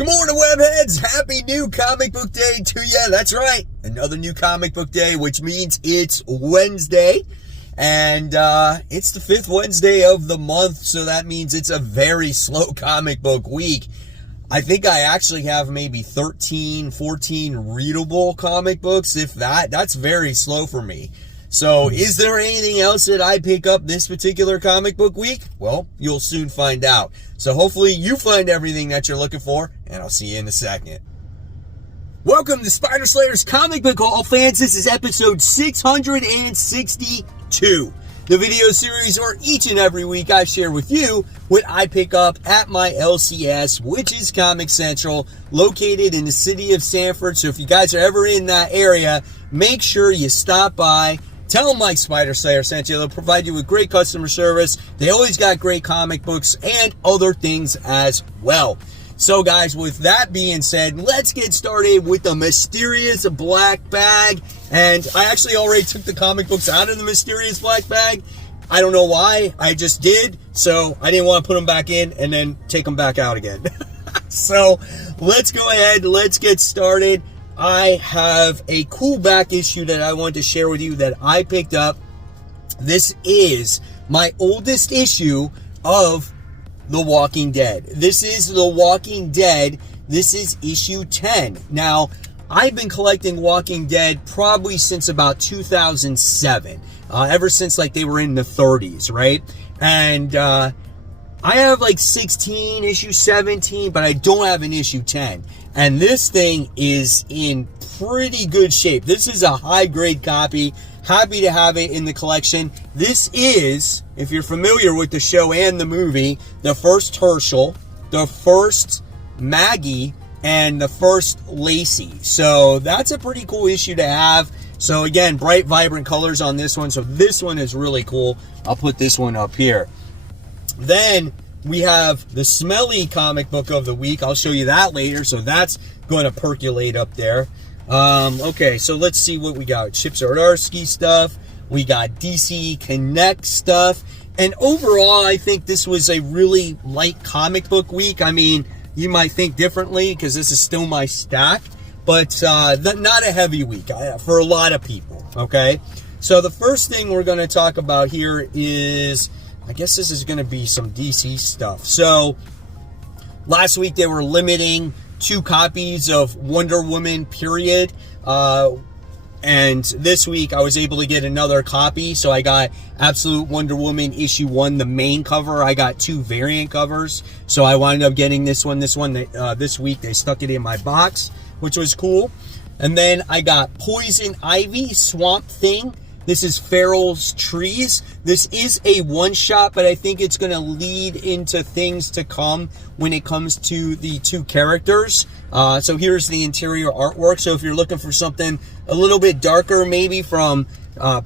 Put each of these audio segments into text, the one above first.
Good morning, webheads. Happy new comic book day to you. That's right. Another new comic book day, which means it's Wednesday. And it's the 5th Wednesday of the month, so that means it's a very slow comic book week. I think I actually have maybe 13, 14 readable comic books, if that. That's very slow for me. So is there anything else that I pick up this particular comic book week? Well, you'll soon find out. So hopefully you find everything that you're looking for, and I'll see you in a second. Welcome to Spider Slayer's Comic Book Haul, fans. This is episode 662. The video series where each and every week I share with you what I pick up at my LCS, which is Comic Central, located in the city of Sanford. So if you guys are ever in that area, make sure you stop by. Tell them Mike Spider Slayer sent you. They'll provide you with great customer service. They always got great comic books and other things as well. So guys, with that being said, let's get started with the mysterious black bag. And I actually already took the comic books out of the mysterious black bag. I don't know why. I just did. So I didn't want to put them back in and then take them back out again. So let's go ahead. Let's get started. I have a cool back issue that I want to share with you that I picked up. This is my oldest issue of The Walking Dead. This is The Walking Dead. This is issue 10. Now, I've been collecting Walking Dead probably since about 2007. Ever since like they were in the 30s, right? And I have like 16, issue 17, but I don't have an issue 10. And this thing is in pretty good shape. This is a high-grade copy. Happy to have it in the collection. This is, if you're familiar with the show and the movie, the first Herschel, the first Maggie, and the first Lacey. So that's a pretty cool issue to have. So again, bright, vibrant colors on this one. So this one is really cool. I'll put this one up here. Then we have the Smelly comic book of the week. I'll show you that later. So that's going to percolate up there. Okay, so let's see what we got. Chip Zdarsky stuff. We got DC Connect stuff. And overall, I think this was a really light comic book week. I mean, you might think differently because this is still my stack. But not a heavy week for a lot of people, okay? So the first thing we're going to talk about here is, I guess this is going to be some DC stuff. So last week they were limiting 2 copies of Wonder Woman, period. And this week I was able to get another copy. So I got Absolute Wonder Woman issue 1, the main cover. I got 2 variant covers. So I wound up getting this one. This week they stuck it in my box, which was cool. And then I got Poison Ivy, Swamp Thing. This is Farrell's Trees. This is a one-shot, but I think it's going to lead into things to come when it comes to the 2 characters. So here's the interior artwork. So if you're looking for something a little bit darker, maybe from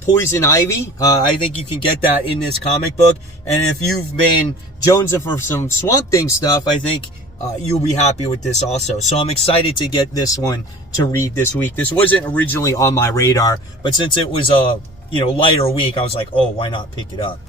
Poison Ivy, I think you can get that in this comic book. And if you've been jonesing for some Swamp Thing stuff, I think you'll be happy with this also. So I'm excited to get this one to read this week. This wasn't originally on my radar, but since it was a lighter week, I was like, oh, why not pick it up?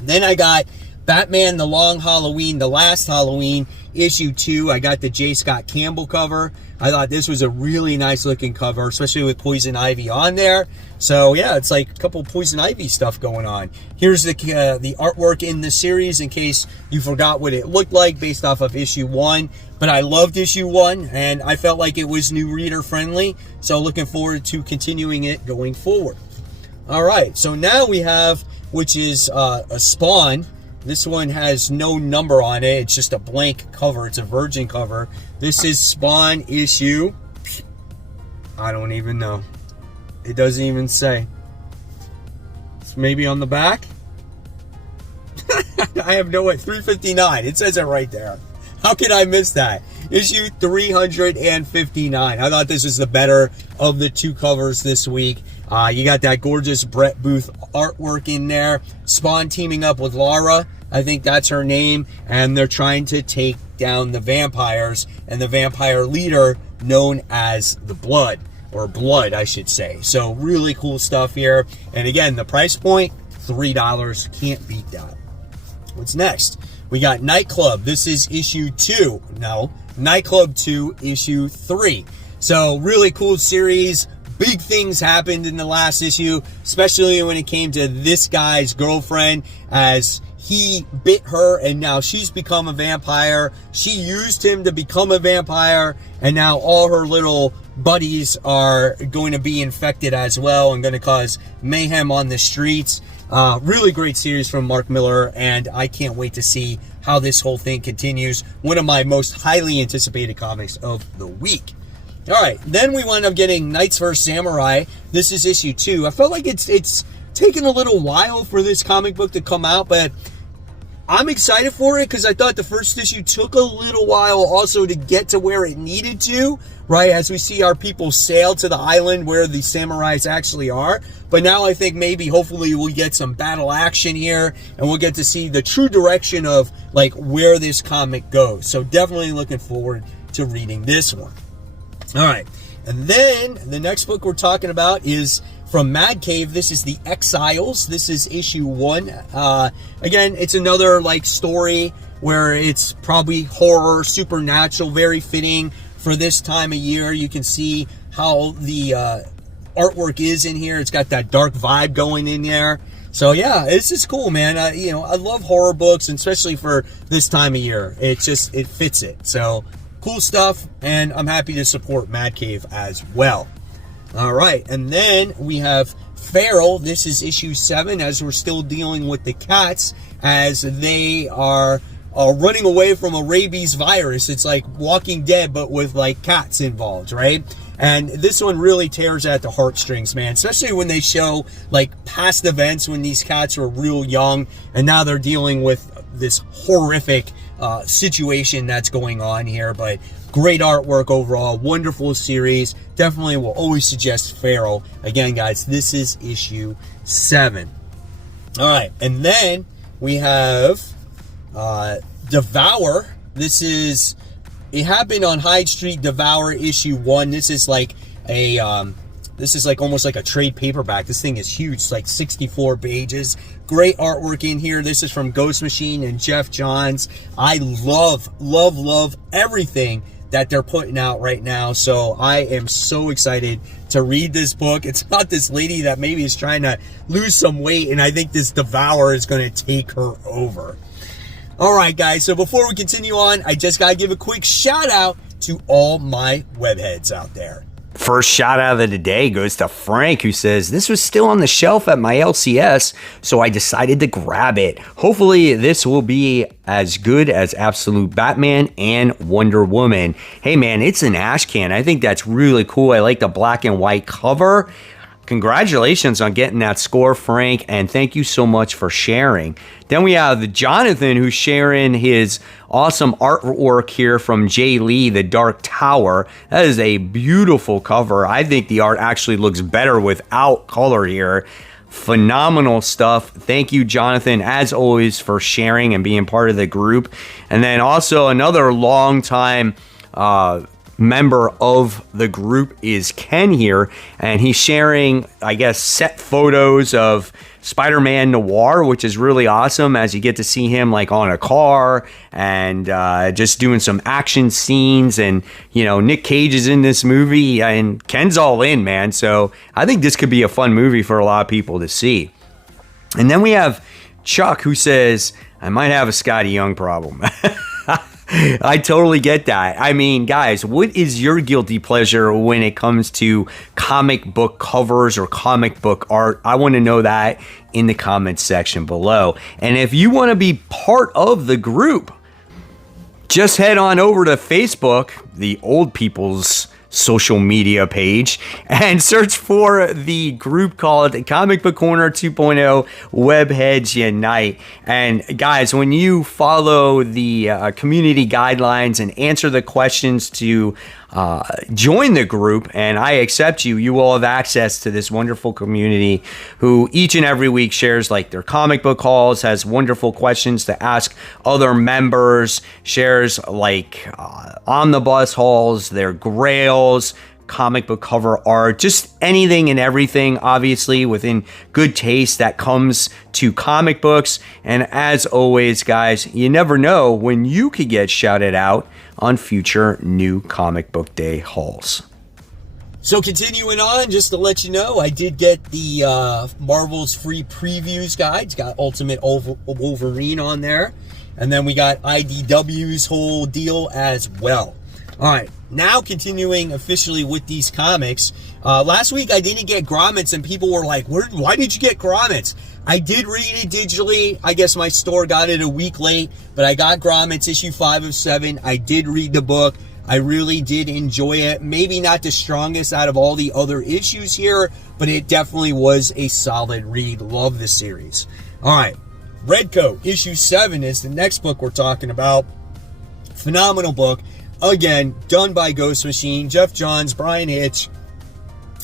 Then I got Batman The Long Halloween, The Last Halloween, issue 2. I got the J. Scott Campbell cover. I thought this was a really nice looking cover, especially with Poison Ivy on there. So yeah, it's like a couple Poison Ivy stuff going on. Here's the artwork in the series in case you forgot what it looked like based off of issue 1. But I loved issue 1 and I felt like it was new reader friendly. So looking forward to continuing it going forward. All right, so now we have, which is a Spawn. This one has no number on it. It's just a blank cover. It's a virgin cover. This is Spawn issue. I don't even know. It doesn't even say. It's maybe on the back. I have no way. 359. It says it right there. How could I miss that? Issue 359. I thought this was the better of the 2 covers this week. You got that gorgeous Brett Booth artwork in there. Spawn teaming up with Lara. I think that's her name. And they're trying to take down the vampires. And the vampire leader known as the Blood. Or Blood, I should say. So really cool stuff here. And again, the price point, $3. Can't beat that. What's next? We got Nightclub. This is issue 2. No, Nightclub 2 issue 3. So really cool series. Big things happened in the last issue, especially when it came to this guy's girlfriend, as he bit her and now she's become a vampire. She used him to become a vampire, and now all her little buddies are going to be infected as well and going to cause mayhem on the streets. Really great series from Mark Millar, and I can't wait to see how this whole thing continues. One of my most highly anticipated comics of the week. All right, then we wound up getting Knights vs. Samurai. This is issue 2. I felt like it's taken a little while for this comic book to come out, but I'm excited for it because I thought the first issue took a little while also to get to where it needed to, right? As we see our people sail to the island where the samurais actually are. But now I think maybe hopefully we'll get some battle action here and we'll get to see the true direction of like where this comic goes. So definitely looking forward to reading this one. All right, and then the next book we're talking about is from Mad Cave. This is The Exiles. This is issue 1. Again, it's another like story where it's probably horror, supernatural, very fitting for this time of year. You can see how the artwork is in here. It's got that dark vibe going in there. So yeah, this is cool, man. I love horror books, and especially for this time of year. It fits it. So cool stuff, and I'm happy to support Mad Cave as well. All right, and then we have Feral. This is issue 7, as we're still dealing with the cats as they are running away from a rabies virus. It's like Walking Dead, but with like cats involved, right? And this one really tears at the heartstrings, man, especially when they show like past events when these cats were real young and now they're dealing with this horrific situation that's going on here. But great artwork overall, wonderful series. Definitely will always suggest Feral. Again, guys, this is issue 7. All right, and then we have Devour. It happened on Hyde Street. Devour issue 1. This is like almost like a trade paperback. This thing is huge. It's like 64 pages. Great artwork in here. This is from Ghost Machine and Jeff Johns. I love everything that they're putting out right now. So I am so excited to read this book. It's about this lady that maybe is trying to lose some weight, and I think this Devour is going to take her over. All right, guys. So before we continue on, I just got to give a quick shout out to all my webheads out there. First shout out of the day goes to Frank, who says, this was still on the shelf at my LCS, so I decided to grab it. Hopefully this will be as good as Absolute Batman and Wonder Woman. Hey man, it's an ash can. I think that's really cool. I like the black and white cover. Congratulations on getting that score, Frank, and thank you so much for sharing. Then we have Jonathan, who's sharing his awesome artwork here from Jay Lee, The Dark Tower. That is a beautiful cover. I think the art actually looks better without color here. Phenomenal stuff. Thank you, Jonathan, as always, for sharing and being part of the group. And then also another long time member of the group is Ken here, and he's sharing, I guess, set photos of Spider-Man Noir, which is really awesome, as you get to see him like on a car and just doing some action scenes. And Nick Cage is in this movie, and Ken's all in, man. So I think this could be a fun movie for a lot of people to see. And then we have Chuck, who says, I might have a Scotty Young problem. I totally get that. I mean, guys, what is your guilty pleasure when it comes to comic book covers or comic book art? I want to know that in the comments section below. And if you want to be part of the group, just head on over to Facebook, the old people's social media page, and search for the group called Comic Book Corner 2.0 Webheads Unite. And guys, when you follow the community guidelines and answer the questions to join the group, and I accept you, you will have access to this wonderful community who each and every week shares like their comic book hauls, has wonderful questions to ask other members, shares like omnibus hauls, their grails, comic book cover art, just anything and everything, obviously within good taste that comes to comic books. And as always, guys, you never know when you could get shouted out on future New Comic Book Day hauls. So continuing on, just to let you know, I did get the Marvel's free previews guide. It's got Ultimate Wolverine on there. And then we got IDW's whole deal as well. All right, now continuing officially with these comics. Last week I didn't get grommets, and people were like, why did you get grommets? I did read it digitally. I guess my store got it a week late, but I got grommets, issue 5 of 7. I did read the book. I really did enjoy it. Maybe not the strongest out of all the other issues here, but it definitely was a solid read. Love the series. All right. Redcoat, issue 7 is the next book we're talking about. Phenomenal book. Again, done by Ghost Machine, Jeff Johns, Brian Hitch.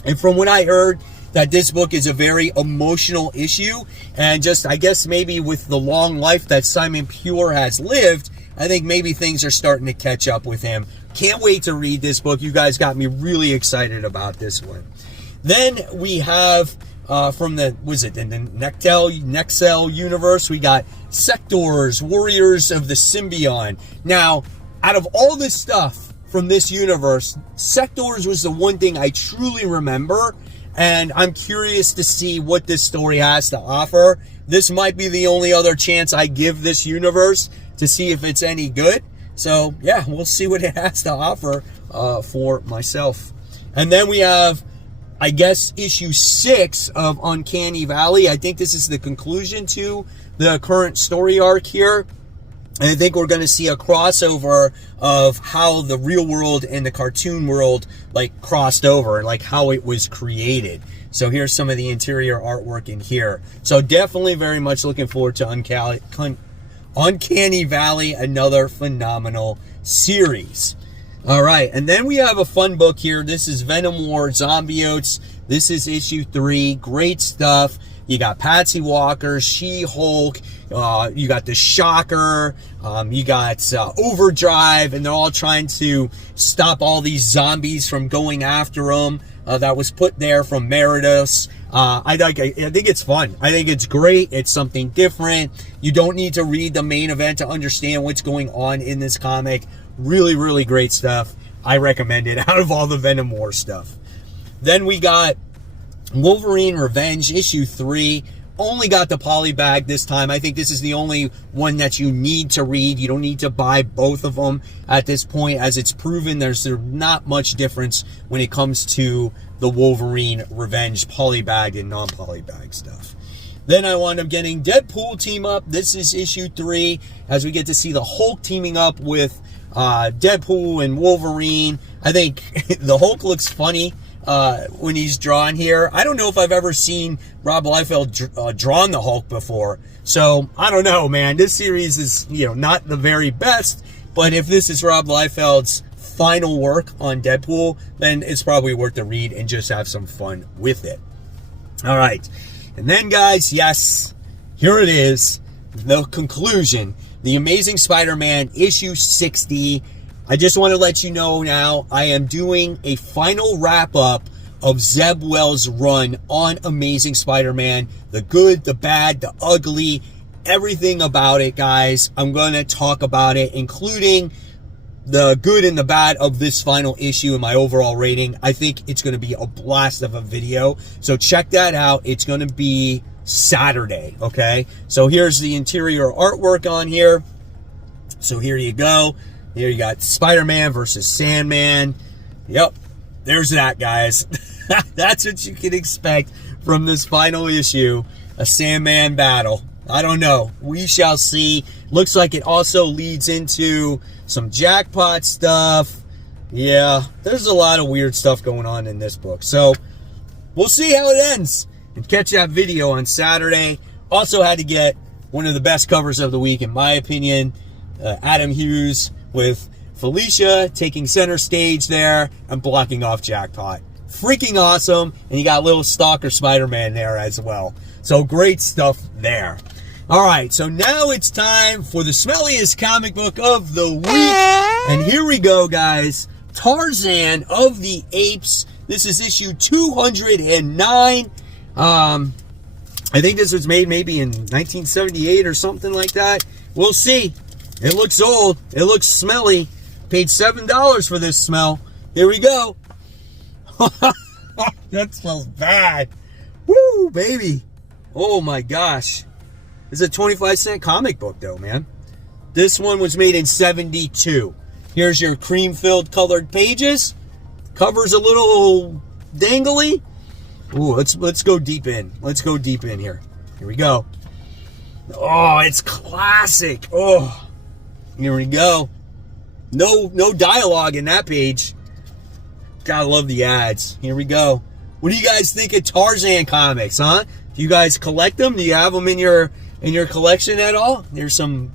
And from what I heard, that this book is a very emotional issue. And just, I guess, maybe with the long life that Simon Pure has lived, I think maybe things are starting to catch up with him. Can't wait to read this book. You guys got me really excited about this one. Then we have... from the, in the Nexel universe, we got Sectors, Warriors of the Symbion. Now, out of all this stuff from this universe, Sectors was the one thing I truly remember, and I'm curious to see what this story has to offer. This might be the only other chance I give this universe to see if it's any good. So, yeah, we'll see what it has to offer for myself. And then we have, I guess, issue 6 of Uncanny Valley. I think this is the conclusion to the current story arc here. And I think we're going to see a crossover of how the real world and the cartoon world like crossed over, and like how it was created. So here's some of the interior artwork in here. So definitely very much looking forward to Uncanny Valley, another phenomenal series. All right, and then we have a fun book here. This is Venom War Zombiotes. This is issue 3. Great stuff. You got Patsy Walker, She-Hulk, you got the Shocker, you got Overdrive, and they're all trying to stop all these zombies from going after them. That was put there from Meridos. I think it's fun. I think it's great. It's something different. You don't need to read the main event to understand what's going on in this comic. Really, really great stuff. I recommend it out of all the Venom War stuff. Then we got Wolverine Revenge, issue 3. Only got the polybag this time. I think this is the only one that you need to read. You don't need to buy both of them at this point, as it's proven there's not much difference when it comes to the Wolverine Revenge polybag and non-polybag stuff. Then I wound up getting Deadpool team up. This is issue 3, as we get to see the Hulk teaming up with Deadpool and Wolverine. I think the Hulk looks funny when he's drawn here. I don't know if I've ever seen Rob Liefeld drawn the Hulk before. So, I don't know, man. This series is, not the very best. But if this is Rob Liefeld's final work on Deadpool, then it's probably worth the read and just have some fun with it. All right. And then, guys, yes, here it is. The conclusion. The Amazing Spider-Man issue 60. I just want to let you know now, I am doing a final wrap-up of Zeb Wells' run on Amazing Spider-Man. The good, the bad, the ugly, everything about it, guys. I'm going to talk about it, including the good and the bad of this final issue and my overall rating. I think it's going to be a blast of a video. So check that out. It's going to be Saturday, okay? So here's the interior artwork on here. So here you go. Here you got Spider-Man versus Sandman. Yep, there's that, guys. That's what you can expect from this final issue, a Sandman battle. I don't know. We shall see. Looks like it also leads into some jackpot stuff. Yeah, there's a lot of weird stuff going on in this book. So we'll see how it ends. And catch that video on Saturday. Also had to get one of the best covers of the week, in my opinion. Adam Hughes with Felicia taking center stage there and blocking off Jackpot. Freaking awesome. And you got little Stalker Spider-Man there as well. So great stuff there. All right, so now it's time for the smelliest comic book of the week. And here we go, guys. Tarzan of the Apes. This is issue 209. I think this was made maybe in 1978 or something like that. We'll see. It looks old. It looks smelly. Paid $7 for this smell. Here we go. That smells bad. Woo, baby. Oh my gosh. This is a 25-cent comic book though, man. This one was made in 72. Here's your cream-filled colored pages. Cover's a little dangly. Ooh, let's go deep in. Let's go deep in here. Here we go. Oh, it's classic. Oh, here we go. No dialogue in that page. Gotta love the ads. Here we go. What do you guys think of Tarzan comics, huh? Do you guys collect them? Do you have them in your collection at all? There's some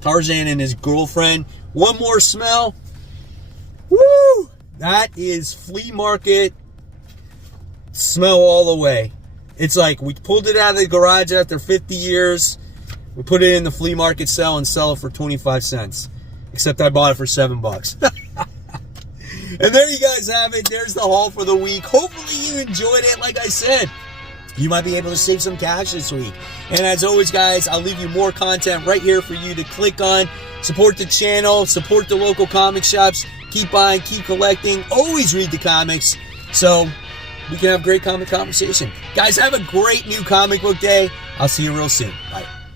Tarzan and his girlfriend. One more smell. Woo! That is flea market smell all the way. It's like we pulled it out of the garage after 50 years. We put it in the flea market sale and sell it for 25 cents. Except I bought it for $7. And there you guys have it. There's the haul for the week. Hopefully you enjoyed it. Like I said, you might be able to save some cash this week. And as always, guys, I'll leave you more content right here for you to click on. Support the channel. Support the local comic shops. Keep buying. Keep collecting. Always read the comics. So we can have great comic conversation. Guys, have a great new comic book day. I'll see you real soon. Bye.